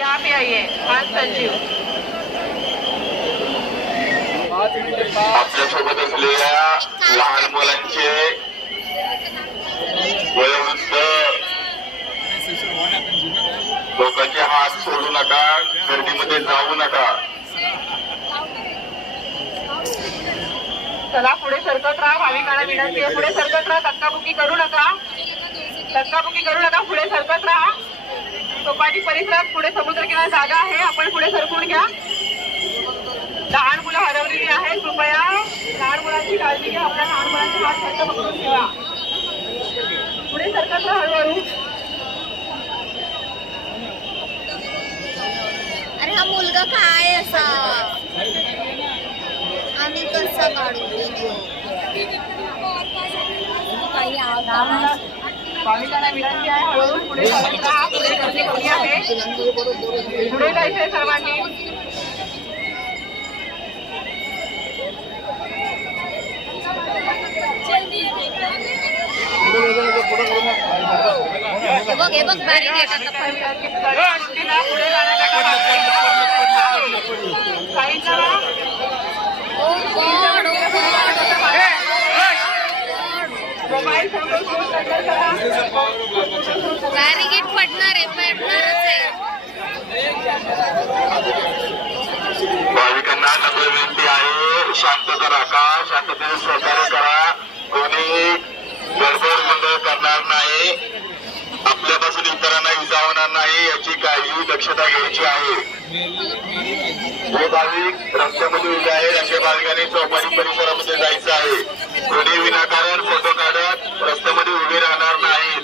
यहाँ पे आइए खान संजीव. आपल्या सोबत असलेल्या लहान मुलांचे वयोवृद्ध लोकांचे हात सोडू नका, गर्दीमध्ये जाऊ नका. चला पुढे सरकत राहा. भाविकांना विनंती आहे पुढे सरकत राहा. धक्काबुक्की करू नका. पुढे सरकत राहा. सोपाटी परिसरात पुढे समुद्रकिनारा जागा आहे. आपण पुढे सरकून घ्या. लहान मुलं हरवलेली आहेत. कृपया लहान मुलांची काळजी घ्या. आपल्या लहान मुलांचे हात घट्ट पकडून ठेवा. पुढे सरकत राहा हळूहळू. अरे हा मुलगा काय असा आम्ही कसं काढू भाविकांना विनंती आहे हळूहळू पुढे सरकत राहा. पुढे गर्दी कमी आहे. पुढे जायचंय सर्वांनी. बघ बारीक येतात बॅरिगेट पडणारच आहे. भाविकांना नम्र विनंती आहे, शांतता राखा, शांततेने सहकार्य करा. कोणी गडबड गोंधळ करणार नाही. आपल्यापासून इतरांना इजा होणार नाही याची काळजी दक्षता घ्यायची आहे. जे भाविक रस्त्यामध्ये उभे आहेत अशा भाविकांनी चौपाटी परिसरामध्ये जायचं आहे. कोणी विनाकारण फोटो काढत रस्त्यामध्ये उभे राहणार नाहीत.